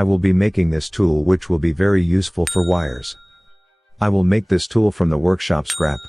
I will be making this tool, which will be very useful for wires. I will make this tool from the workshop scrap.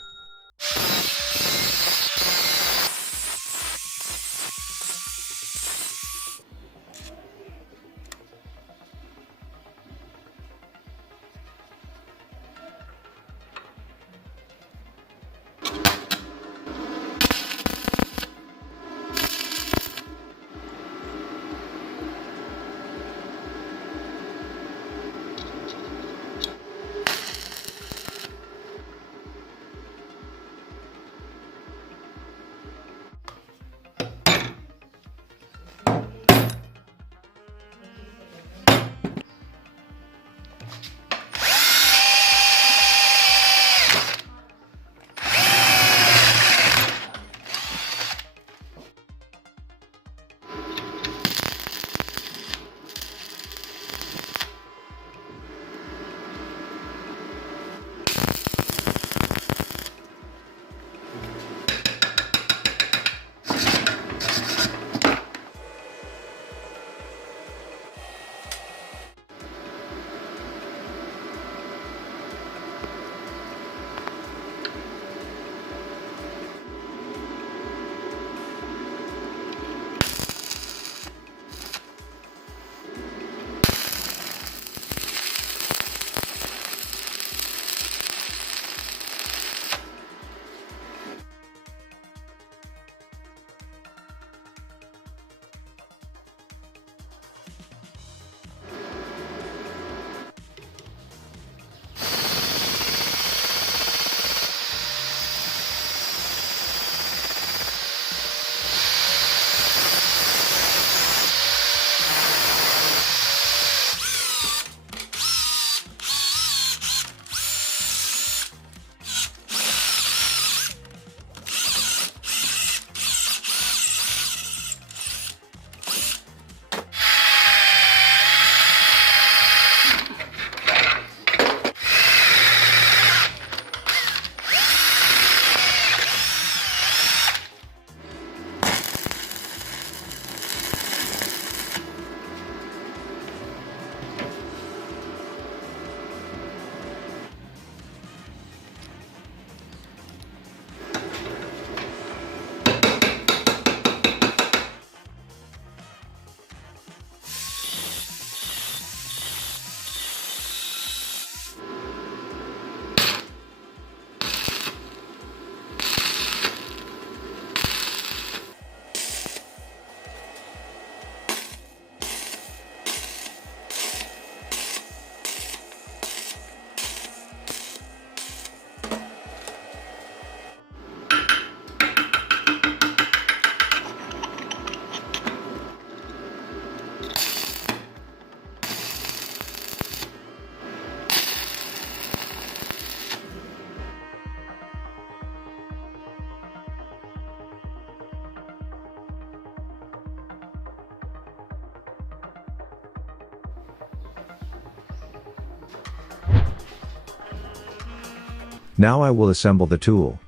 Now I will assemble the tool.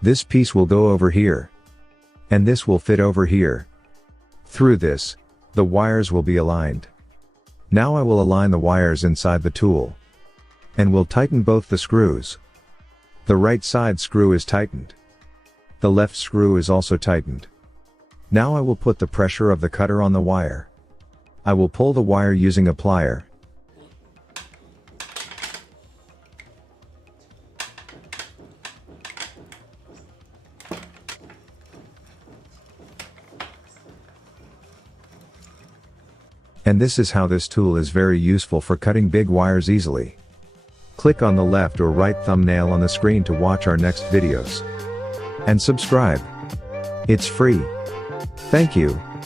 This piece will go over here. And this will fit over here. Through this, the wires will be aligned. Now I will align the wires inside the tool. And will tighten both the screws. The right side screw is tightened. The left screw is also tightened. Now I will put the pressure of the cutter on the wire. I will pull the wire using a plier. And this is how this tool is very useful for cutting big wires easily. Click on the left or right thumbnail on the screen to watch our next videos. And subscribe. It's free. Thank you.